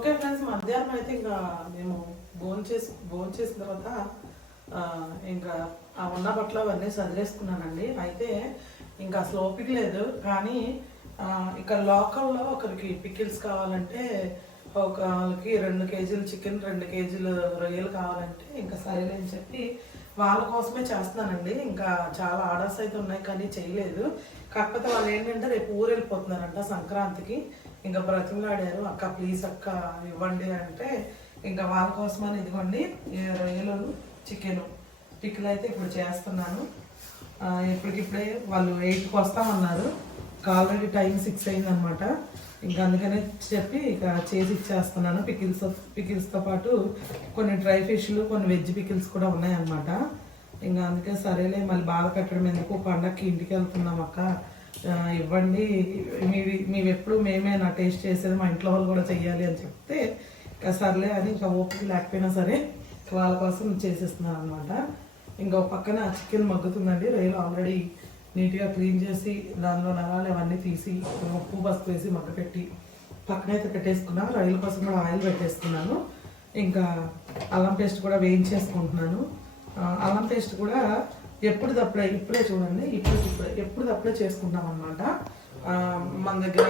Okay friends మధ్యాహ్నం అయితే ఇంకా మేము భోజనం చేసి భోజనం చేసిన తర్వాత ఇంకా ఆ ఉన్న పట్ల అవన్నీ చదివేసుకున్నానండి అయితే ఇంకా అసలు ఓపిక లేదు. కానీ ఇక్కడ లోకల్లో ఒకరికి పికిల్స్ కావాలంటే ఒక వాళ్ళకి రెండు కేజీలు చికెన్ రెండు కేజీలు రొయ్యలు కావాలంటే ఇంకా సరేలే అని చెప్పి వాళ్ళ కోసమే చేస్తున్నానండి. ఇంకా చాలా ఆర్డర్స్ అయితే ఉన్నాయి కానీ చేయలేదు. కాకపోతే వాళ్ళు ఏంటంటే రేపు ఊరు వెళ్ళిపోతున్నారంట సంక్రాంతికి. ఇంకా బ్రతిమలాడారు అక్క ప్లీజ్ అక్క ఇవ్వండి అంటే ఇంకా వాళ్ళ కోసమని ఇదిగోండి రొయ్యలు చికెన్. పిక్కులు అయితే ఇప్పుడు చేస్తున్నాను. ఇప్పటికిప్పుడే వాళ్ళు ఎయిట్కి వస్తామన్నారు. ఆల్రెడీ టైం సిక్స్ అయిందనమాట ఇంకా అందుకనే చెప్పి ఇక చేసి ఇచ్చేస్తున్నాను. పికిల్స్ పికిల్స్తో పాటు కొన్ని డ్రై ఫిష్లు కొన్ని వెజ్ పికిల్స్ కూడా ఉన్నాయన్నమాట. ఇంకా అందుకే సరేలే మళ్ళీ బాధ పెట్టడం ఎందుకు? పండక్కి ఇంటికి వెళ్తున్నాం అక్క. ఇవ్వండి. మీవి మేము ఎప్పుడు మేమే నా టేస్ట్ చేసేది మా ఇంట్లో వాళ్ళు కూడా చెయ్యాలి అని చెప్తే ఇంకా సర్లే అని ఇంకా ఓపిక లేకపోయినా సరే వాళ్ళ కోసం చేసేస్తున్నాను అనమాట ఇంకా పక్కన చికెన్ మగ్గుతుందండి. రైలు ఆల్రెడీ నీట్గా క్లీన్ చేసి దానిలో నరాలు అవన్నీ తీసి ఉప్పు పసుపు వేసి మగ్గపెట్టి పక్కనైతే పెట్టేసుకున్నాను. రైలు కోసం కూడా ఆయిల్ పెట్టేసుకున్నాను. ఇంకా అల్లం పేస్ట్ కూడా వేయించేసుకుంటున్నాను. అల్లం పేస్ట్ కూడా ఎప్పుడు తప్పుడే ఇప్పుడే చూడండి ఇప్పుడు ఇప్పుడే ఎప్పుడు తప్పుడే చేసుకుంటాం అనమాట మన దగ్గర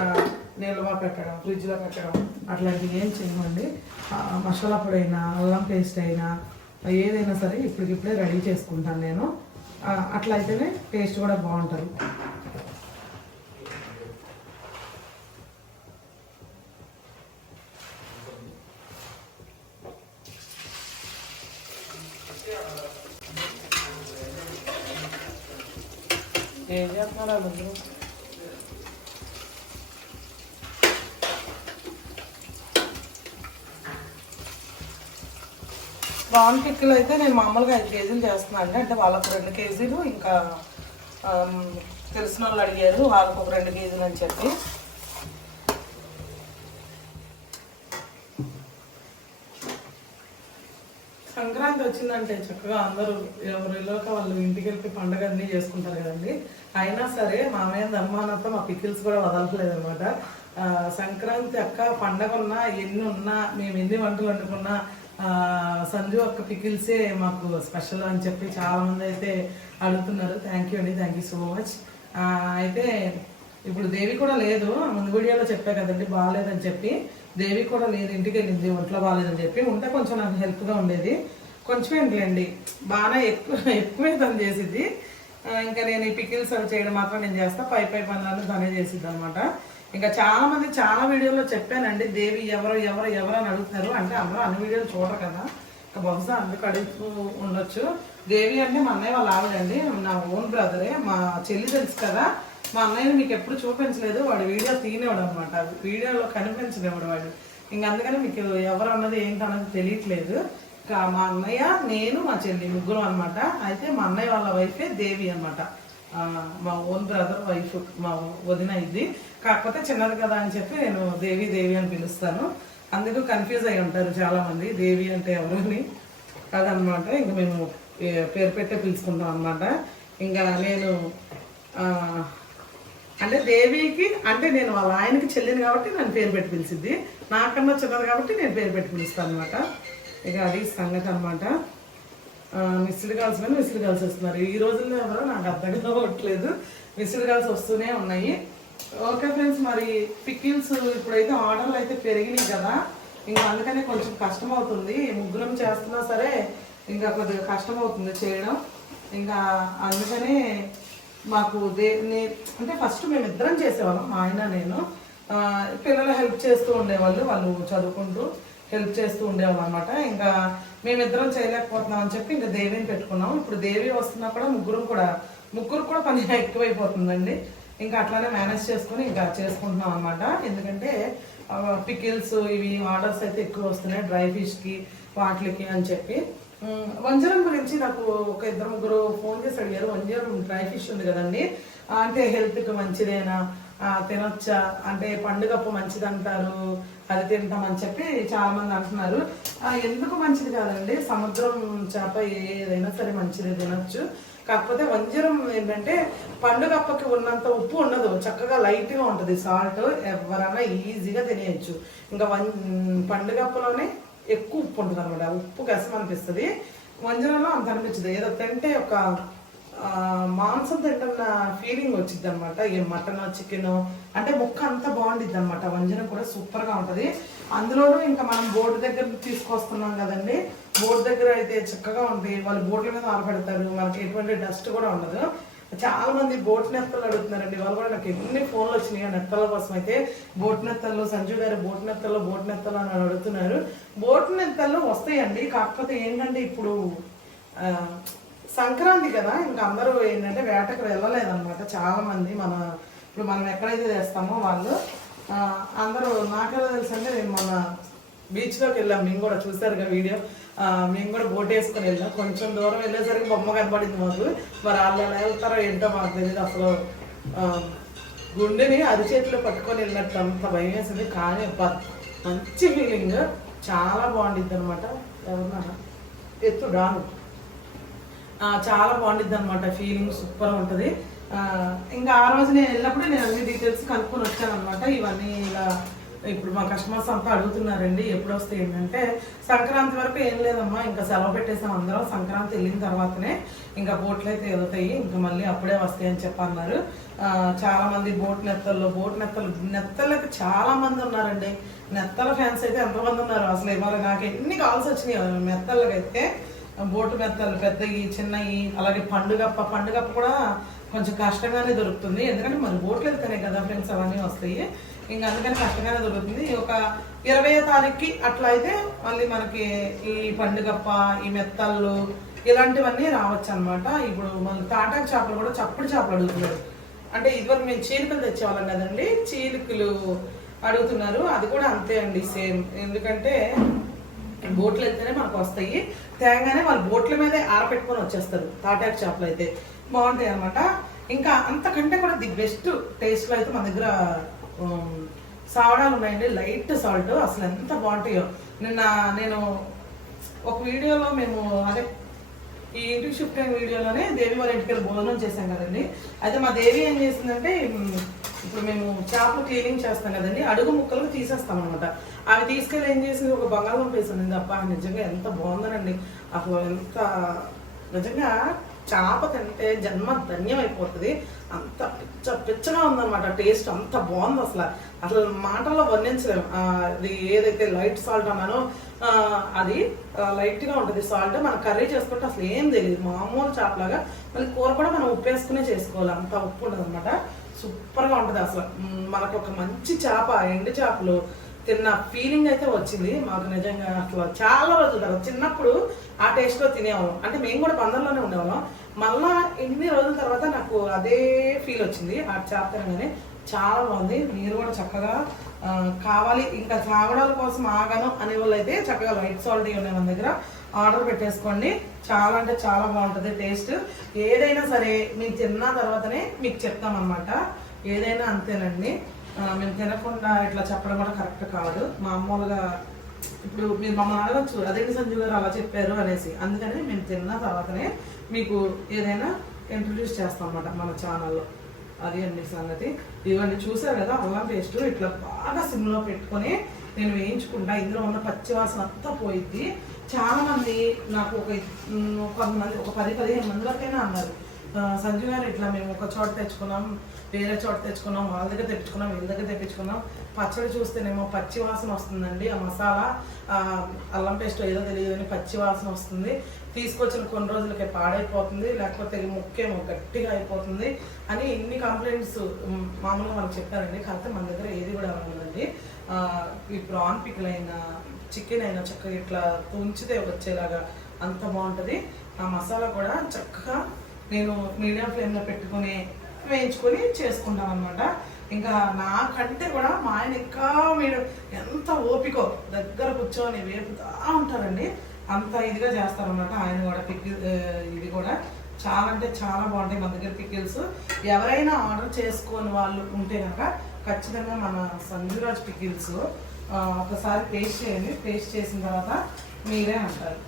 నిల్వ పెట్టడం ఫ్రిడ్జ్లో పెట్టడం అట్లాంటివి ఏం చేయమండి. మసాలా పొడి అయినా అల్లం పేస్ట్ అయినా ఏదైనా సరే ఇప్పటికిప్పుడే రెడీ చేసుకుంటాను నేను. అట్లా అయితేనే టేస్ట్ కూడా బాగుంటుంది. ఏం చేస్తున్నారు వాన్ పిక్కులు అయితే నేను మామూలుగా ఐదు కేజీలు చేస్తున్నాను అండి. అంటే వాళ్ళకు రెండు కేజీలు ఇంకా తెలిసిన వాళ్ళు అడిగారు వాళ్ళకు ఒక రెండు కేజీలు అని చెప్పి సంక్రాంతి వచ్చిందంటే చక్కగా అందరూ ఎవరిలోక వాళ్ళు ఇంటికి వెళ్ళి పండగ అన్నీ చేసుకుంటారు కదండి. అయినా సరే మా మీద అనుమానంతో మా పికిల్స్ కూడా వదలట్లేదు అనమాట సంక్రాంతి అక్క పండగ ఉన్నా ఎన్ని ఉన్నా మేము ఎన్ని వంటలు వండుకున్నా సంజు అక్క పికిల్సే మాకు స్పెషల్ అని చెప్పి చాలామంది అయితే అడుగుతున్నారు. థ్యాంక్ యూ అండి థ్యాంక్ యూ సో మచ్ అయితే ఇప్పుడు దేవి కూడా లేదు. ముందు చెప్పా కదండి బాగాలేదని చెప్పి. దేవి కూడా లేదు ఇంటికి వెళ్ళింది ఒంట్లో బాగాలేదని చెప్పి. ఉంటే కొంచెం నాకు హెల్ప్గా ఉండేది. కొంచెం ఏంటండి బాగానే ఎక్కువ ఎక్కువే తను చేసిద్ది. ఇంకా నేను ఈ పికిల్స్ అవి చేయడం మాత్రం నేను చేస్తా పై పై పనులను తనే చేసిద్ది అనమాట. ఇంకా చాలా మంది చాలా వీడియోలో చెప్పానండి దేవి ఎవరు ఎవరు ఎవరు అని అడుగుతున్నారు. అంటే అందరూ అన్ని వీడియోలు చూడరు కదా. ఇంకా బహుశా అందుకు అడుగుతూ ఉండొచ్చు. దేవి అంటే మా అన్నయ్య వాళ్ళ ఆవిడండి నా ఓన్ బ్రదరే. మా చెల్లి తెలుసు కదా. మా అన్నయ్యని మీకు ఎప్పుడు చూపించలేదు వాడు వీడియో తీనేవాడు అనమాట. వీడియోలో కనిపించలేవాడు వాడు. ఇంక అందుకని మీకు ఎవరు అన్నది ఏంటి అన్నది తెలియట్లేదు. మా అన్నయ్య నేను మా చెల్లి ముగ్గురు అనమాట అయితే మా అన్నయ్య వాళ్ళ వైఫే దేవి అనమాట మా ఓన్ బ్రదర్ వైఫ్ మా వదిన ఇది. కాకపోతే చిన్నది కదా అని చెప్పి నేను దేవి దేవి అని పిలుస్తాను. అందుకు కన్ఫ్యూజ్ అయి ఉంటారు చాలా మంది దేవి అంటే ఎవరు అని. అదనమాట ఇంక మేము పేరు పెట్టే పిలుచుకుంటాం అనమాట ఇంకా నేను అంటే దేవికి అంటే నేను వాళ్ళ ఆయనకి చెల్లిని కాబట్టి నన్ను పేరు పెట్టి పిలిచిద్ది. నాకన్నా చిన్నది కాబట్టి నేను పేరు పెట్టి పిలుస్తాను అనమాట ఇక అది సంగతి అనమాట మిస్డ్ కాల్స్ మీద మిస్డ్ కాల్స్ వస్తున్నారు. ఈ రోజుల్లో ఎవరో నాకు అర్థం కావట్లేదు. మిస్డ్ కాల్స్ వస్తూనే ఉన్నాయి. ఓకే ఫ్రెండ్స్ మరి పికిల్స్ ఇప్పుడైతే ఆర్డర్లు అయితే పెరిగినాయి కదా. ఇంకా అందుకనే కొంచెం కష్టం అవుతుంది ముగ్గురం చేస్తున్నా సరే ఇంకా కొద్దిగా కష్టం అవుతుంది చేయడం. ఇంకా అందుకనే మాకు దే అంటే ఫస్ట్ మేము ఇద్దరం చేసేవాళ్ళం మా ఆయన నేను. పిల్లలు హెల్ప్ చేస్తూ ఉండేవాళ్ళు వాళ్ళు చదువుకుంటూ. హెల్ప్ చేస్తూ ఉండేవాళ్ళు అనమాట ఇంకా మేమిద్దరం చేయలేకపోతున్నాం అని చెప్పి ఇంకా దేవిని పెట్టుకున్నాం ఇప్పుడు దేవి వస్తున్నా కూడా ముగ్గురు కూడా ముగ్గురు కూడా పని ఎక్కువైపోతుందండి. ఇంకా అట్లానే మేనేజ్ చేసుకొని ఇంకా చేసుకుంటున్నాం అనమాట ఎందుకంటే పికిల్స్ ఇవి ఆర్డర్స్ అయితే ఎక్కువ వస్తున్నాయి డ్రై ఫిష్కి వాటికి అని చెప్పి. వంజరం గురించి నాకు ఒక ఇద్దరు ముగ్గురు ఫోన్ చేసి అడిగారు. వంజరం డ్రై ఫిష్ ఉంది కదండి. అంటే హెల్త్కి మంచిదేనా? తినొచ్చా? అంటే పండుగప్పు మంచిది అంటారు అది తింటామని చెప్పి చాలా మంది అంటున్నారు ఎందుకు మంచిది కాదండి? సముద్రం చేప ఏదైనా సరే మంచిది తినొచ్చు. కాకపోతే వంజరం ఏంటంటే పండుగప్పకి ఉన్నంత ఉప్పు ఉండదు. చక్కగా లైట్గా ఉంటుంది. సాల్ట్ ఎవరైనా ఈజీగా తినేయచ్చు. ఇంకా వన్ పండుగప్పలోనే ఎక్కువ ఉప్పు ఉంటుంది అనమాట ఉప్పు కసం అనిపిస్తుంది వంజరంలో అంత అనిపించదు. ఏదో తింటే ఒక మాంసం తింటున్న ఫీలింగ్ వచ్చింది అనమాట ఏ మటన్ చికెన్ అంటే ముక్క అంత బాగుండిద్ది అనమాట వంజన కూడా సూపర్గా ఉంటది. అందులోనూ ఇంకా మనం బోర్డు దగ్గర తీసుకొస్తున్నాం కదండి. బోర్డు దగ్గర అయితే చక్కగా ఉంటాయి. వాళ్ళు బోట్ల మీద ఆరబెడతారు. మనకి ఎటువంటి డస్ట్ కూడా ఉండదు. చాలా మంది బోట్ నెత్తలు అడుగుతున్నారండి. వాళ్ళు కూడా నాకు ఎన్ని ఫోన్లు వచ్చినాయి నెత్తల కోసం అయితే. బోట్ నెత్తలు సంజు గారు బోట్ నెత్తలు బోట్ నెత్తలు అని అడుగుతున్నారు. బోట్ నెత్తలు వస్తాయండి. కాకపోతే ఏంటంటే ఇప్పుడు సంక్రాంతి కదా ఇంకా అందరూ ఏంటంటే వేటకు వెళ్ళలేదన్నమాట. చాలా మంది మన ఇప్పుడు మనం ఎక్కడైతే చేస్తామో వాళ్ళు అందరూ నాకెలా తెలుసు అంటే నేను మన బీచ్లోకి వెళ్ళాం. మేము కూడా చూసారుగా వీడియో. మేము కూడా బోట్ వేసుకుని వెళ్ళాం. కొంచెం దూరం వెళ్ళేసరికి బొమ్మ కనపడింది మాకు. మరి వాళ్ళు ఎలా వెళ్తారో ఏంటో మాకు తెలియదు అసలు గుండెని అరిచేతిలో పట్టుకొని వెళ్ళినట్టు అంత భయం వేసింది. కానీ మంచి ఫీలింగ్ చాలా బాగుండిద్ది అనమాట ఎవరన్నా ఎత్తు డాను చాలా బాగుండిద్ది అనమాట ఫీలింగ్ సూపర్ ఉంటుంది. ఇంకా ఆ రోజు నేను వెళ్ళినప్పుడు నేను అన్ని డీటెయిల్స్ కనుక్కొని వచ్చాను అనమాట ఇవన్నీ ఇలా ఇప్పుడు మా కస్టమర్స్ అంతా అడుగుతున్నారండి ఎప్పుడు వస్తాయి ఏంటంటే సంక్రాంతి వరకు ఏం లేదమ్మా ఇంకా సెలవు పెట్టేసాం అందరం. సంక్రాంతి వెళ్ళిన తర్వాతనే ఇంకా బోట్లు అయితే ఎదుగుతాయి ఇంకా మళ్ళీ అప్పుడే వస్తాయి అని చెప్పన్నారు. చాలా మంది బోట్ నెత్తల్లో బోట్ నెత్తలు నెత్తలకు చాలా మంది ఉన్నారండి. నెత్తల ఫ్యాన్స్ అయితే ఎంతమంది ఉన్నారు? అసలు ఇవాళ నాకు ఎన్ని కాల్స్ వచ్చినాయి? మెత్తలకైతే బోటు మెత్తలు పెద్దవి చిన్నవి అలాగే పండుగప్ప పండుగప్ప కూడా కొంచెం కష్టంగానే దొరుకుతుంది. ఎందుకంటే మరి బోట్లు వెళ్తానే కదా ఫ్రెండ్స్ అవన్నీ వస్తాయి. ఇంకా అందుకని కష్టంగానే దొరుకుతుంది. ఒక ఇరవై తారీఖుకి అట్లా అయితే మళ్ళీ మనకి ఈ పండుగప్ప ఈ మెత్తళ్ళు ఇలాంటివన్నీ రావచ్చు అనమాట ఇప్పుడు మన తాటాకు చేపలు కూడా చప్పుడు చేపలు అడుగుతున్నారు. అంటే ఇదివరకు మేము చీలికలు తెచ్చేవాళ్ళం కదండి. చీలికలు అడుగుతున్నారు. అది కూడా అంతే అండి సేమ్. ఎందుకంటే బోట్లు వెళ్తేనే మనకు వస్తాయి. తేగానే వాళ్ళు బోట్ల మీదే ఆరపెట్టుకొని వచ్చేస్తారు. తాటాకు చేపలు అయితే. బాగుంటాయి అనమాట ఇంకా అంతకంటే కూడా ది బెస్ట్ టేస్ట్లో అయితే మన దగ్గర సావడాలు ఉన్నాయండి. Light salt. అసలు ఎంత బాగుంటాయో. నిన్న నేను ఒక వీడియోలో మేము అదే ఈ ఇంటికి షిఫ్ట్ అయిన వీడియోలోనే దేవి వాళ్ళ ఇంటికి వెళ్ళి భోజనం చేశాం కదండి. అయితే మా దేవి ఏం చేసిందంటే ఇప్పుడు మేము చేపలు క్లీనింగ్ చేస్తాం కదండి అడుగు ముక్కలు తీసేస్తాం అనమాట అవి తీసుకెళ్ళి ఏం చేసింది ఒక బంగాళం వేసింది తప్ప నిజంగా ఎంత బాగుందనండి. అసలు ఎంత నిజంగా చేప తింటే జన్మ ధన్యం అయిపోతుంది అంత పిచ్చ పిచ్చగా ఉందన్నమాట టేస్ట్ అంత బాగుంది అసలు. అసలు మాటల్లో వర్ణించలేము అది ఏదైతే లైట్ సాల్ట్ అన్నానో అది లైట్గా ఉంటుంది సాల్ట్. మనం కర్రీ చేసుకుంటే అసలు ఏం తెలియదు మామూలు చేపలాగా మళ్ళీ కూర కూడా మనం ఉప్పు వేసుకునే చేసుకోవాలి. అంత ఉప్పు ఉండదు అనమాట సూపర్గా ఉంటుంది అసలు. మనకు ఒక మంచి చేప ఎండు చేపలు తిన్న ఫీలింగ్ అయితే వచ్చింది. మాకు నిజంగా అసలు చాలా రోజుల తర్వాత చిన్నప్పుడు ఆ టేస్ట్లో తినేవాళ్ళం. అంటే మేము కూడా బందర్లోనే ఉండేవాళ్ళం. మళ్ళా ఎన్ని రోజుల తర్వాత నాకు అదే ఫీల్ వచ్చింది. ఆ చేప తినగానే చాలా బాగుంది. మీరు కూడా చక్కగా కావాలి. ఇంకా త్రాగడాల కోసం ఆగను అనే వాళ్ళు అయితే చక్కగా లైట్ సాల్ట్ ఉన్నాయి మన దగ్గర. ఆర్డర్ పెట్టేసుకోండి. చాలా అంటే చాలా బాగుంటుంది టేస్ట్. ఏదైనా సరే మీరు తిన్న తర్వాతనే మీకు చెప్తామన్నమాట ఏదైనా అంతేనండి. మేము తినకుండా ఇట్లా చెప్పడం కూడా కరెక్ట్ కాదు. మామూలుగా ఇప్పుడు మీరు మమ్మల్ని అడగచ్చు. అదేంటి సంజీవ్ గారు అలా చెప్పారు అనేసి. అందుకని మేము తిన్న తర్వాతనే మీకు ఏదైనా ఇంట్రడ్యూస్ చేస్తాం అన్నమాట మన ఛానల్లో అది అండి సంగతి. ఇవన్నీ చూసారు కదా? అల్లం పేస్ట్ ఇట్లా బాగా సిమ్లో పెట్టుకొని నేను వేయించుకుంటా. ఇందులో ఉన్న పచ్చి వాసన అంతా పోయిద్ది. చాలామంది నాకు ఒక కొంతమంది ఒక పది పదిహేను మంది వరకైనా అన్నారు. ఆ, సంజు గారు ఇట్లా మేము ఒక చోట తెచ్చుకున్నాం వేరే చోట తెచ్చుకున్నాం వాళ్ళ దగ్గర తెప్పించుకున్నాం వీళ్ళ దగ్గర తెప్పించుకున్నాం. పచ్చడి చూస్తేనేమో పచ్చి వాసన వస్తుందండి. ఆ మసాలా అల్లం పేస్ట్ ఏదో తెలియదు అని పచ్చి వాసన వస్తుంది. తీసుకొచ్చిన కొన్ని రోజులకి పాడైపోతుంది. లేకపోతే ముక్కేమో గట్టిగా అయిపోతుంది అని ఇన్ని కంప్లైంట్స్ మామూలుగా మనకు చెప్పారండి. కాకపోతే మన దగ్గర ఏది కూడా అలా ఉందండి ఈ ప్రాన్ పిక్కల్ అయినా చికెన్ అయినా చక్కగా ఇట్లా తుంచితే వచ్చేలాగా అంత బాగుంటుంది. ఆ మసాలా కూడా చక్కగా నేను మీడియం ఫ్లేమ్లో పెట్టుకొని వేయించుకొని చేసుకుంటాం అనమాట ఇంకా నాకంటే కూడా మా ఆయన ఇంకా మీరు ఎంత ఓపికో దగ్గర కూర్చొని వేపుతా ఉంటారండి. అంత ఇదిగా చేస్తారన్నమాట ఆయన కూడా పిక్కి ఇది కూడా. చాలా అంటే చాలా బాగుంటాయి మన దగ్గర పికిల్స్ ఎవరైనా ఆర్డర్ చేసుకొని వాళ్ళు ఉంటే కనుక ఖచ్చితంగా మన సంజురాజ్ పికిల్స్ ఒకసారి టేస్ట్ చేయండి. టేస్ట్ చేసిన తర్వాత మీరే అంటారు.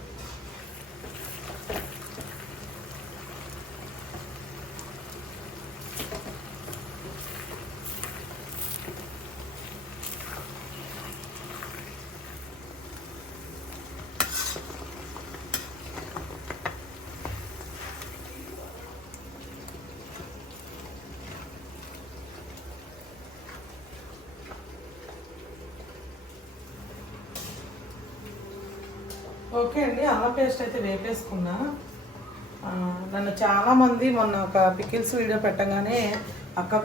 ఓకే అండి అల్లం పేస్ట్ అయితే వేపేసుకున్నా. నన్ను చాలామంది మొన్న ఒక పికిల్స్ వీడియో పెట్టగానే అక్క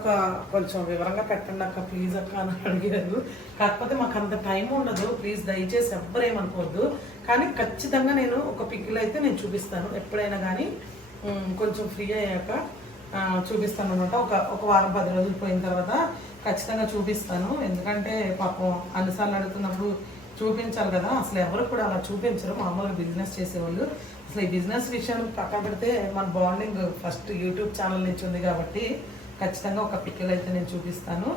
కొంచెం వివరంగా పెట్టండి అక్క ప్లీజ్ అక్క అని అడిగారు. కాకపోతే మాకు అంత టైం ఉండదు ప్లీజ్ దయచేసి ఎవ్వరేమనుకోవద్దు కానీ ఖచ్చితంగా నేను ఒక పికిల్ అయితే నేను చూపిస్తాను. ఎప్పుడైనా కానీ కొంచెం ఫ్రీ అయ్యాక చూపిస్తాను అనమాట ఒక ఒక వారం పది రోజులు పోయిన తర్వాత ఖచ్చితంగా చూపిస్తాను. ఎందుకంటే పాపం అన్నిసార్లు అడుగుతున్నప్పుడు చూపించాలి కదా. అసలు ఎవరు కూడా అలా చూపించరు. మామూలుగా బిజినెస్ చేసేవాళ్ళు. అసలు ఈ బిజినెస్ విషయం పక్కన పెడితే మన బాండింగ్ ఫస్ట్ యూట్యూబ్ ఛానల్ నుంచి ఉంది కాబట్టి ఖచ్చితంగా ఒక పిక్కలు అయితే నేను చూపిస్తాను.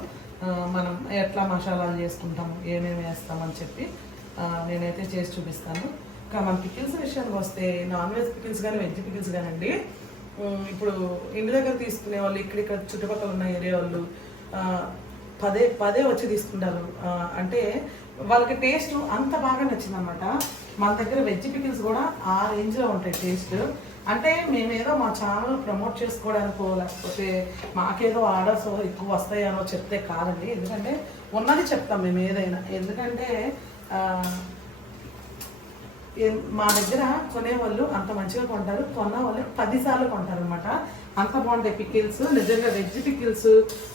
మనం ఎట్లా మసాలాలు చేసుకుంటాం ఏమేమి వేస్తామని చెప్పి నేనైతే చేసి చూపిస్తాను. ఇంకా మన పికిల్స్ విషయానికి వస్తే నాన్ వెజ్ పికిల్స్ కానీ వెజ్ పికిల్స్ కానివ్వండి ఇప్పుడు ఇంటి దగ్గర తీసుకునే వాళ్ళు ఇక్కడిక్కడ చుట్టుపక్కల ఉన్న ఏరియా వాళ్ళు పదే పదే వచ్చి తీసుకుంటారు. అంటే వాళ్ళకి టేస్ట్ అంత బాగా నచ్చింది అనమాట మన దగ్గర వెజ్ పికిల్స్ కూడా ఆ రేంజ్లో ఉంటాయి టేస్ట్ అంటే మేమేదో మా ఛానల్ ప్రమోట్ చేసుకోవడానికో లేకపోతే మాకేదో ఆర్డర్స్ ఎక్కువ వస్తాయనో చెప్తే కాదండి. ఎందుకంటే ఉన్నది చెప్తాం మేము ఏదైనా. ఎందుకంటే మా దగ్గర కొనేవాళ్ళు అంత మంచిగా కొంటారు కొన్న వాళ్ళు పదిసార్లు కొంటారు అనమాట అంత బాగుంటాయి పికిల్స్. నిజంగా వెజ్ పికిల్స్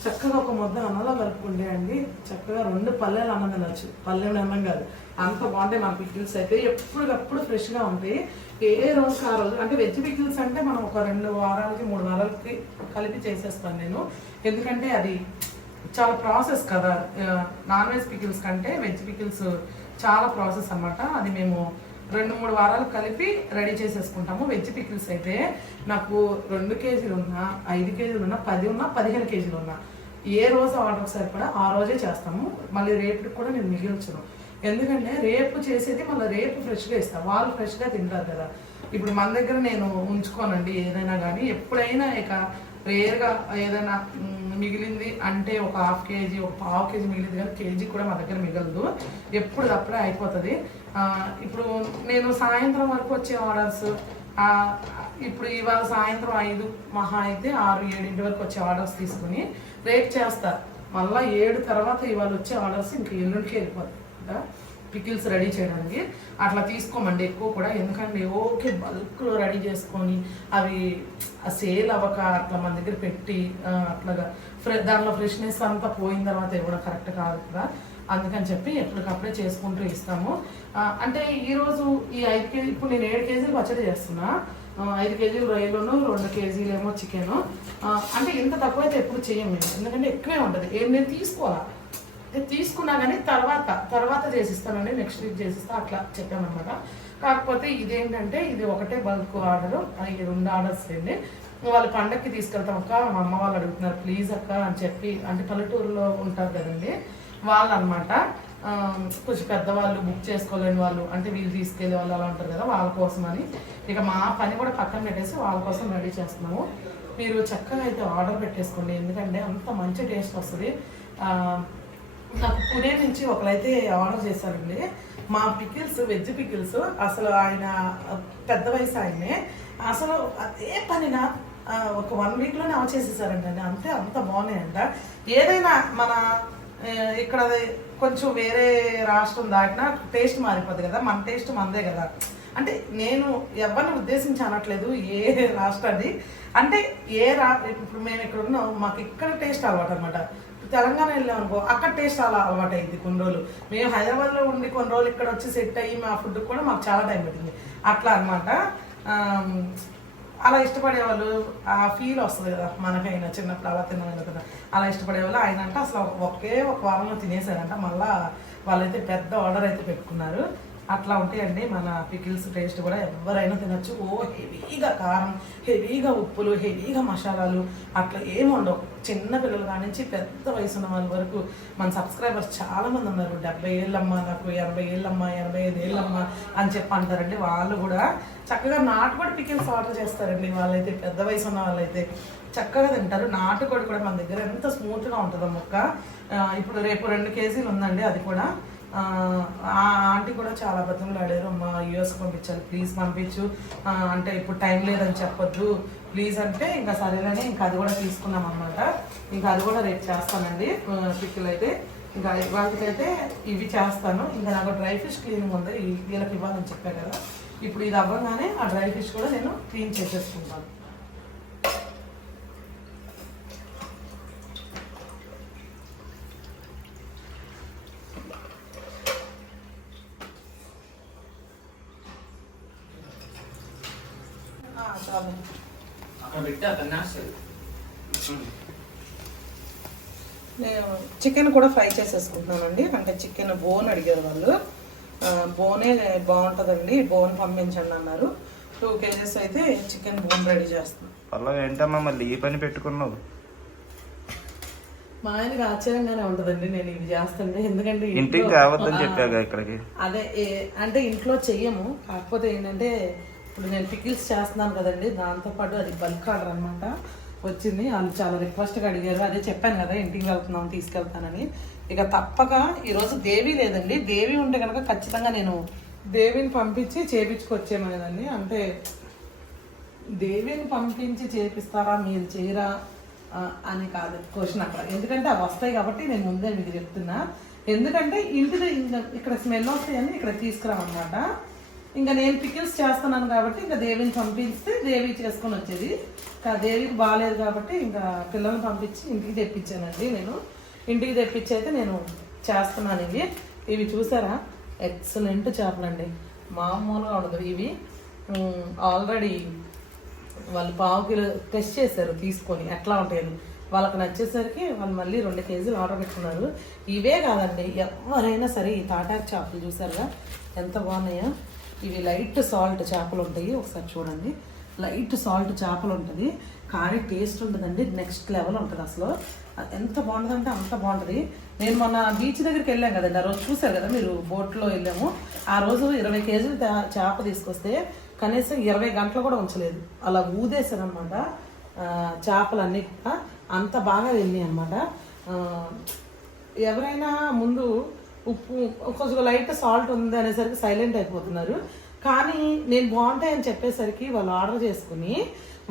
చక్కగా ఒక ముద్ద అన్నంలో కలుపుకుంటే అండి చక్కగా రెండు పల్లెలు అన్నం తినచ్చు. పల్లెలు అన్నం కాదు. అంత బాగుంటాయి మన పికిల్స్ అయితే. ఎప్పటికప్పుడు ఫ్రెష్గా ఉంటాయి. ఏ రోజు ఆ రోజు అంటే వెజ్ పికిల్స్ అంటే మనం ఒక రెండు వారాలకి మూడు వారాలకి కలిపి చేసేస్తాను నేను. ఎందుకంటే అది చాలా ప్రాసెస్ కదా. నాన్ వెజ్ పికిల్స్ కంటే వెజ్ పికిల్స్ చాలా ప్రాసెస్ అన్నమాట. అది మేము రెండు మూడు వారాలు కలిపి రెడీ చేసేసుకుంటాము. వెజ్ పికిల్స్ అయితే నాకు రెండు కేజీలు ఉన్నా ఐదు కేజీలు ఉన్నా పది ఉన్నా పదిహేను కేజీలు ఉన్నా. ఏ రోజు ఆర్డర్ సరిపడా ఆ రోజే చేస్తాము. మళ్ళీ రేపు కూడా నేను మిగిల్చను. ఎందుకంటే రేపు చేసేది మళ్ళీ రేపు ఫ్రెష్గా ఇస్తాను వాళ్ళు ఫ్రెష్గా తింటారు కదా. ఇప్పుడు మన దగ్గర నేను ఉంచుకోనండి ఏదైనా కానీ. ఎప్పుడైనా ఇక రేర్గా ఏదైనా మిగిలింది అంటే ఒక హాఫ్ కేజీ ఒక పావు కేజీ మిగిలింది కానీ కేజీ కూడా మా దగ్గర మిగలదు. ఎప్పుడు తప్పుడే అయిపోతుంది. ఇప్పుడు నేను సాయంత్రం వరకు వచ్చే ఆర్డర్స్ ఇప్పుడు ఇవాళ సాయంత్రం ఐదు మహా అయితే ఆరు ఏడింటి వరకు వచ్చే ఆర్డర్స్ తీసుకుని రేపు చేస్తారు మళ్ళీ ఏడు తర్వాత ఇవాళ వచ్చే ఆర్డర్స్ ఇంక ఎల్లుండికి వెళ్ళిపోతుంది పికిల్స్ రెడీ చేయడానికి. అట్లా తీసుకోమండి ఎక్కువ కూడా. ఎందుకంటే ఓకే బల్క్లో రెడీ చేసుకొని అవి సేల్ అవ్వక అట్లా మన దగ్గర పెట్టి అట్లాగా ఫ్రె దానిలో ఫ్రెష్నెస్ అంతా పోయిన తర్వాత ఇవ్వడం కరెక్ట్ కాదు కదా? అందుకని చెప్పి ఎప్పటికప్పుడే చేసుకుంటూ ఇస్తాము. అంటే ఈరోజు ఈ ఐదు కేజీ ఇప్పుడు నేను ఏడు కేజీలు పచ్చడి చేస్తున్నా. ఐదు కేజీలు రొయ్యలను రెండు కేజీలు ఏమో చికెన్ అంటే ఇంత తక్కువ అయితే ఎప్పుడు చేయం ఎందుకంటే ఎక్కువే ఉంటుంది. ఏం నేను తీసుకోవాలా? తీసుకున్నా కానీ తర్వాత తర్వాత చేసిస్తానండి నెక్స్ట్ వీక్ చేసిస్తా అట్లా చెప్పామన్నమాట కాకపోతే ఇదేంటంటే ఇది ఒకటే బల్క్ ఆర్డరు ఈ రెండు ఆర్డర్స్ అండి. వాళ్ళు పండక్కి తీసుకెళ్తాం అక్క మా అమ్మ వాళ్ళు అడుగుతున్నారు ప్లీజ్ అక్క అని చెప్పి అంటే పల్లెటూరులో ఉంటారు కదండి. వాళ్ళు అనమాట కొంచెం పెద్దవాళ్ళు బుక్ చేసుకోలేని వాళ్ళు అంటే వీళ్ళు తీసుకెళ్ళే వాళ్ళు అలా ఉంటారు కదా వాళ్ళ కోసం అని ఇక మా పని కూడా పక్కన పెట్టేసి వాళ్ళ కోసం రెడీ చేస్తున్నాము. మీరు చక్కగా అయితే ఆర్డర్ పెట్టేసుకోండి ఎందుకంటే అంత మంచి టేస్ట్ వస్తుంది. నాకు పుణే నుంచి ఒకరైతే ఆర్డర్ చేశారండి. మా పికిల్స్ వెజ్ పికిల్స్ అసలు ఆయన పెద్ద వయసు ఆయనే. అసలు అదే పనినా? ఒక వన్ వీక్లోనే ఆఫ్ చేసేసారండి అంతే అంత బాగున్నాయంట. ఏదైనా మన ఇక్కడ కొంచెం వేరే రాష్ట్రం దాటినా టేస్ట్ మారిపోద్ది కదా. మన టేస్ట్ మనదే కదా. అంటే నేను ఎవరిని ఉద్దేశించి అనట్లేదు ఏ రాష్ట్రాన్ని. అంటే ఏ రా ఇప్పుడు మేము ఇక్కడ ఉన్నాం మాకు ఇక్కడ టేస్ట్ అలవాటు అనమాట తెలంగాణ వెళ్ళాం అనుకో అక్కడ టేస్ట్ అలా అలవాటు అయింది కొన్ని రోజులు. మేము హైదరాబాద్లో ఉండి కొన్ని రోజులు ఇక్కడ వచ్చి సెట్ అయ్యి మా ఫుడ్ కూడా మాకు చాలా టైం పట్టింది. అట్లా అనమాట అలా ఇష్టపడే వాళ్ళు ఆ ఫీల్ వస్తుంది కదా మనకైనా చిన్నప్పుడు అలా తిన్నాం కదా అలా ఇష్టపడేవాళ్ళు ఆయన అంటే అసలు ఒకే ఒక వారంలో తినేసారంట మళ్ళా వాళ్ళైతే పెద్ద ఆర్డర్ అయితే పెట్టుకున్నారు. అట్లా ఉంటాయండి. మన పికిల్స్ టేస్ట్ కూడా ఎవరైనా తినచ్చు. ఓ హెవీగా కారం హెవీగా ఉప్పులు హెవీగా మసాలాలు అట్లా ఏమి ఉండవు. చిన్న పిల్లల నుంచి పెద్ద వయసు ఉన్న వాళ్ళ వరకు మన సబ్స్క్రైబర్స్ చాలా మంది ఉన్నారు. డెబ్బై ఏళ్ళమ్మ నాకు ఎనభై ఏళ్ళమ్మ ఎనభై ఐదు ఏళ్ళమ్మ అని చెప్పి అంటారండి. వాళ్ళు కూడా చక్కగా నాటుకోడి పికిల్స్ ఆర్డర్ చేస్తారండి. వాళ్ళైతే పెద్ద వయసు ఉన్న వాళ్ళైతే చక్కగా తింటారు. నాటుకోడి కూడా మన దగ్గర ఎంత స్మూత్గా ఉంటుందో మొక్క. ఇప్పుడు రేపు రెండు కేజీలు ఉందండి. అది కూడా ఆంటీ కూడా చాలా అబద్ధంలో ఆడారు మా యూఎస్ పంపించాలి ప్లీజ్ పంపించు. అంటే ఇప్పుడు టైం లేదని చెప్పొద్దు. ప్లీజ్ అంటే ఇంకా సరేనని ఇంకా అది కూడా తీసుకున్నాం అనమాట ఇంకా అది కూడా రేపు చేస్తానండి. పిక్కులు అయితే ఇంకా వాటికైతే ఇవి చేస్తాను. ఇంకా నాకు డ్రై ఫిష్ క్లీనింగ్ ఉంది. వీళ్ళకి ఇవ్వాలని చెప్పాను కదా. ఇప్పుడు ఇది అవ్వగానే ఆ డ్రై ఫిష్ కూడా నేను క్లీన్ చేసేసుకుంటాను ఆ, చాలు అక్కడ పెట్టి అతను నాస్తాడు నేను చికెన్ కూడా ఫ్రై చేసేసుకుంటున్నానండి. అంటే చికెన్ బోన్ అడిగారు వాళ్ళు. బోనే బాగుంటుందండి. బోన్ పంపించండి అన్నారు. టూ కేజెస్ అయితే చికెన్ బోన్ రెడీ చేస్తాను అలా ఏంటమ్మా మళ్ళీ ఈ పని పెట్టుకున్నావు? మా ఆయనకి ఆశ్చర్యంగానే ఉంటుందండి. నేను ఇది చేస్తుంటే. ఎందుకంటే ఇంటికి ఇంట్లో- రావద్దని చెప్పాగా ఇక్కడికి? అదే అంటే ఇంట్లో చెయ్యము. కాకపోతే ఏంటంటే ఇప్పుడు నేను పికిల్స్ చేస్తున్నాను కదండి. దాంతోపాటు అది బల్క్ ఆర్డర్ అనమాట వచ్చింది. వాళ్ళు చాలా రిక్వెస్ట్గా అడిగారు. అదే చెప్పాను కదా ఇంటికి వెళ్తున్నాం తీసుకెళ్తానని. ఇక తప్పక ఈరోజు దేవి లేదండి. దేవి ఉంటే కనుక ఖచ్చితంగా నేను దేవిని పంపించి చేపించుకొచ్చేమనేదండి అంటే దేవిని పంపించి చేపిస్తారా మీరు చేయరా అని కాదు. క్వశ్చన్ అక్కడ. ఎందుకంటే అవి వస్తాయి కాబట్టి నేను ముందే మీకు చెప్తున్నా. ఎందుకంటే ఇంటి ద- ఇంకా ఇక్కడ స్మెల్ వస్తాయని ఇక్కడ తీసుకురామన్నమాట. ఇంకా నేను పికిల్స్ చేస్తున్నాను కాబట్టి ఇంకా దేవిని పంపిస్తే దేవి చేసుకొని వచ్చేది. దేవికి బాగాలేదు కాబట్టి ఇంకా పిల్లల్ని పంపించి ఇంటికి తెప్పించానండి నేను. ఇంటికి తెప్పించి అయితే నేను చేస్తున్నాను ఇవి. ఇవి చూసారా? ఎక్సలెంట్ చేపలండి. మామూలుగా ఉండదు ఇవి. ఆల్రెడీ వాళ్ళు పావు కిలో టెస్ట్ చేశారు తీసుకొని. ఎట్లా ఉంటాయని. వాళ్ళకి నచ్చేసరికి వాళ్ళు మళ్ళీ రెండు కేజీలు ఆర్డర్ పెట్టుకున్నారు. ఇవే కాదండి ఎవరైనా సరే ఈ తాటాకు చేపలు చూసారుగా? ఎంత బాగున్నాయో. ఇవి లైట్ సాల్ట్ చేపలు ఉంటాయి. ఒకసారి చూడండి. లైట్ సాల్ట్ చేపలు ఉంటుంది. కానీ టేస్ట్ ఉంటుందండి. నెక్స్ట్ లెవెల్ ఉంటుంది అసలు. అది ఎంత బాగుంటుందంటే అంత బాగుంటుంది. నేను మొన్న బీచ్ దగ్గరికి వెళ్ళాం కదండి. ఆ రోజు చూసారు కదా మీరు? బోట్లో వెళ్ళాము. ఆ రోజు ఇరవై కేజీలు చేప తీసుకొస్తే కనీసం ఇరవై గంటలు కూడా ఉంచలేదు. అలా ఊదేశారనమాట చేపలన్నీ కూడా అంత బాగా వెళ్ళినాయి అనమాట ఎవరైనా ముందు ఉప్పు కొంచెం లైట్ సాల్ట్ ఉంది అనేసరికి సైలెంట్ అయిపోతున్నారు. కానీ నేను బాగుంటాయని చెప్పేసరికి వాళ్ళు ఆర్డర్ చేసుకుని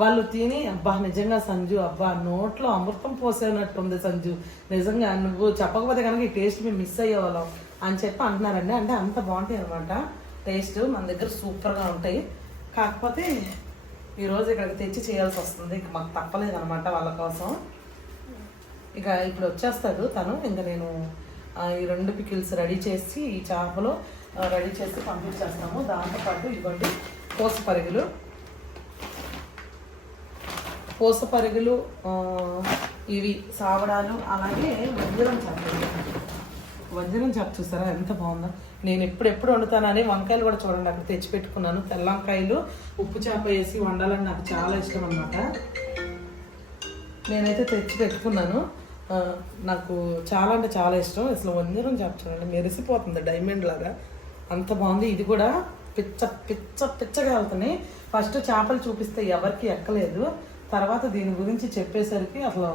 వాళ్ళు తిని అబ్బా నిజంగా సంజు అబ్బా నోట్లో అమృతం పోసేనట్టుంది సంజు. నిజంగా నువ్వు చెప్పకపోతే కనుక ఈ టేస్ట్ మేము మిస్ అయ్యేవాళ్ళం అని చెప్పి అంటున్నారండి. అంటే అంత బాగుంటాయి అనమాట టేస్ట్ మన దగ్గర సూపర్గా ఉంటాయి. కాకపోతే ఈరోజు ఇక్కడికి తెచ్చి చేయాల్సి వస్తుంది. ఇక మాకు తప్పలేదు అనమాట వాళ్ళ కోసం. ఇక ఇప్పుడు వచ్చేస్తాడు తను. ఇంకా నేను ఈ రెండు పికిల్స్ రెడీ చేసి ఈ చేపలో రెడీ చేసి పంపించేస్తాము. దాంతోపాటు ఇవ్వండి కోస పరిగెలు. కోస పరిగెలు ఇవి సావడాలు అలాగే వంజరం చేపలు వంజరం చేప చూసారా? ఎంత బాగుందో. నేను ఎప్పుడు వండుతానని వంకాయలు కూడా చూడండి. అక్కడ తెచ్చి పెట్టుకున్నాను తెల్ల వంకాయలు ఉప్పు చేప వేసి వండాలని నాకు చాలా ఇష్టం అనమాట నేనైతే తెచ్చి పెట్టుకున్నాను నాకు చాలా అంటే చాలా ఇష్టం. అసలు వంజరం చేప చూడండి. మెరిసిపోతుంది డైమండ్ లాగా. అంత బాగుంది. ఇది కూడా పిచ్చ పిచ్చ పిచ్చగా వెళ్తున్నాయి ఫస్ట్ చేపలు చూపిస్తే ఎవరికి ఎక్కలేదు. తర్వాత దీని గురించి చెప్పేసరికి అసలు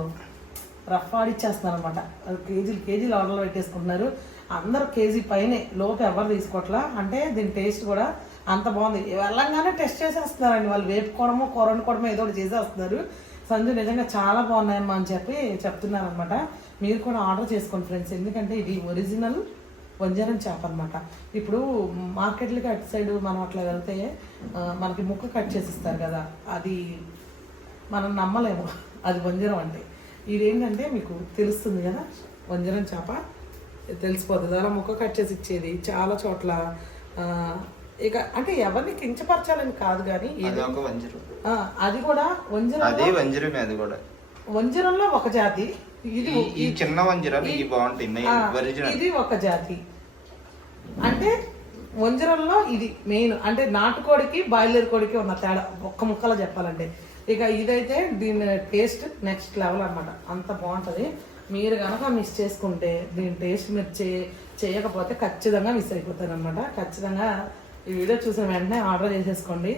రఫ్ ఆడిచ్చేస్తున్నారు అనమాట కేజీలు కేజీలు ఆర్డర్లు పెట్టేసుకుంటున్నారు. అందరు కేజీ పైనే లోపు ఎవరు తీసుకోవట్లా? అంటే దీని టేస్ట్ కూడా అంత బాగుంది. వెళ్ళంగానే టెస్ట్ చేసేస్తున్నారండి వాళ్ళు. వేపుకోవడమో కూర వండుకోవడమో ఏదో ఒకటి చేసేస్తున్నారు. సంజు నిజంగా చాలా బాగున్నాయమ్మా అని చెప్పి చెప్తున్నారనమాట మీరు కూడా ఆర్డర్ చేసుకోండి ఫ్రెండ్స్. ఎందుకంటే ఇది ఒరిజినల్ వంజరం చేప అనమాట ఇప్పుడు మార్కెట్లకి అటు సైడ్ మనం అట్లా వెళ్తే మనకి ముక్క కట్ చేసి ఇస్తారు కదా అది మనం నమ్మలేము. అది వంజరం అంటే. ఇదేంటంటే మీకు తెలుస్తుంది కదా వంజరం చేప తెలిసిపోతుంది అలా ముక్క కట్ చేసి ఇచ్చేది చాలా చోట్ల ఇక అంటే ఎవరిని కించపరచాలని కాదు కానీ అది ఏది- ఒక వంజరం. ఆ, అది కూడా వంజరం అదే వంజరమే అది కూడా. వంజరంలో ఒక జాతి. ఇది ఈ- చిన్న వంజరాలు ఆ, మెయిన్ ఒరిజినల్. ఇది ఒక జాతి. అంటే వంజరంలో ఇది మెయిన్ అంటే నాటుకోడికి బాయిలర్ కోడికి ఉన్న తేడా. ఒక్క ముక్కలో చెప్పాలంటే. ఇక ఇదైతే దీని టేస్ట్ నెక్స్ట్ లెవెల్ అన్నమాట. అంత బాగుంటుంది. మీరు కనుక మిస్ చేసుకుంటే దీని టేస్ట్ మీరు చే చేయకపోతే ఖచ్చితంగా మిస్ అయిపోతారు అనమాట ఖచ్చితంగా ఈ వీడియో చూసిన వెంటనే ఆర్డర్ చేసేసుకోండి.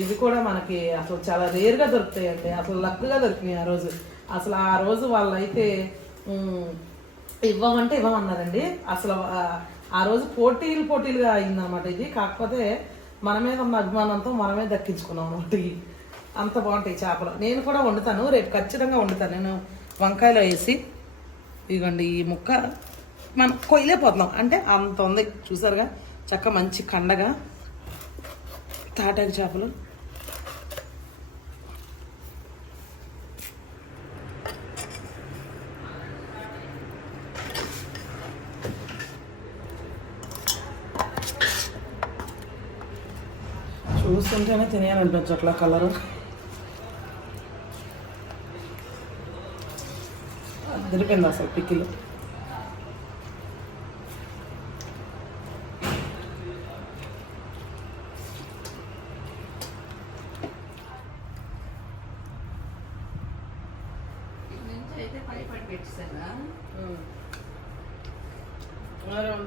ఇవి కూడా మనకి అసలు చాలా రేర్గా దొరుకుతాయి అండి అసలు లక్గా దొరికినాయి ఆ రోజు. అసలు ఆ రోజు వాళ్ళైతే ఇవ్వమంటే ఇవ్వమన్నారండి. అసలు ఆ- రోజు పోటీలు పోటీలుగా అయిందన్నమాట ఇది. కాకపోతే మన మీద ఉన్న అభిమానంతో మనమే దక్కించుకున్నాం అన్నమాట అంత బాగుంటాయి చేపలు. నేను కూడా వండుతాను. రేపు ఖచ్చితంగా వండుతాను. నేను వంకాయలో వేసి ఇదిగోండి ఈ ముక్క మనం కొయ్యలేకపోతున్నాం. అంటే అంత ఉంది. చూసారుగా? చక్క మంచి కండగా తాటాకు చేపలు. చూస్తుంటేనే తినేయాలనిపించట్లా కలరు. దొరికింది అసలు పిక్కిలు.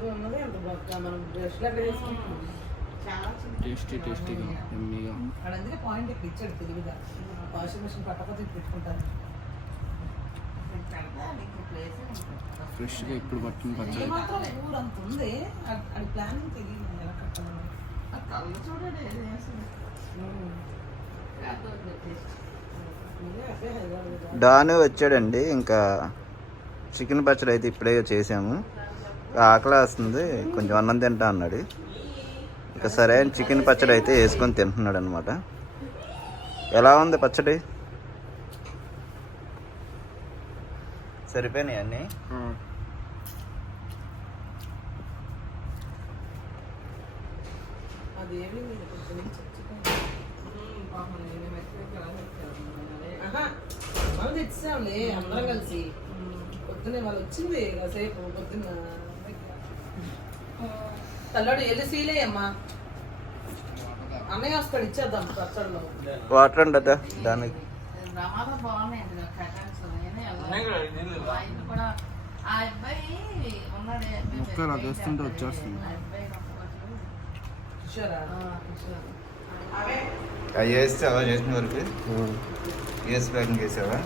ఉన్నది ఎంత బాగా మనం బ్రష్లో అక్కడ చేసుకుంటాం టేస్టీ టేస్టీగా ఎమ్మీగా అందుకే పాయింట్ ఇక్కడ ఇచ్చాడు తెలివిగా. వాషింగ్ మిషన్ పట్టకపోతే ప్లేస్ ఫ్రెష్గా ఇప్పుడు పట్టిన పచ్చడి. ఊరంత ఉంది అది- ప్లానింగ్ తెలియదు ఎలా కళ్ళు చూడండి డాను వచ్చాడండి ఇంకా చికెన్ పచ్చడి అయితే ఇప్పుడే చేసాము. ఆకలి వస్తుంది కొంచెం అన్నం తింటా అన్నాడు. ఇంకా సరే అని చికెన్ పచ్చడి అయితే వేసుకొని తింటున్నాడు అనమాట ఎలా ఉంది పచ్చడి? సరిపోయినాయి అన్నీ? అందరం కలిసి. పొద్దున్నే వాళ్ళు వచ్చింది కాసేపు పొద్దున్న తల్లాడు వెళ్ళి సీలే అమ్మా. అన్నయ్య వస్తాడు ఇచ్చేద్దాం పచ్చడిలో వాటర్ ఉండదా దానికి. ప్రమాదం బాగున్నాయండి కూడా ఆ అబ్బాయి ఉన్నాడే అబ్బాయి మొక్క ఇలా తెస్తుంటే వచ్చేస్తుంది. అవి వేస్తే అలా చేసిన వరకు? వేసి ప్యాకింగ్ చేసావా?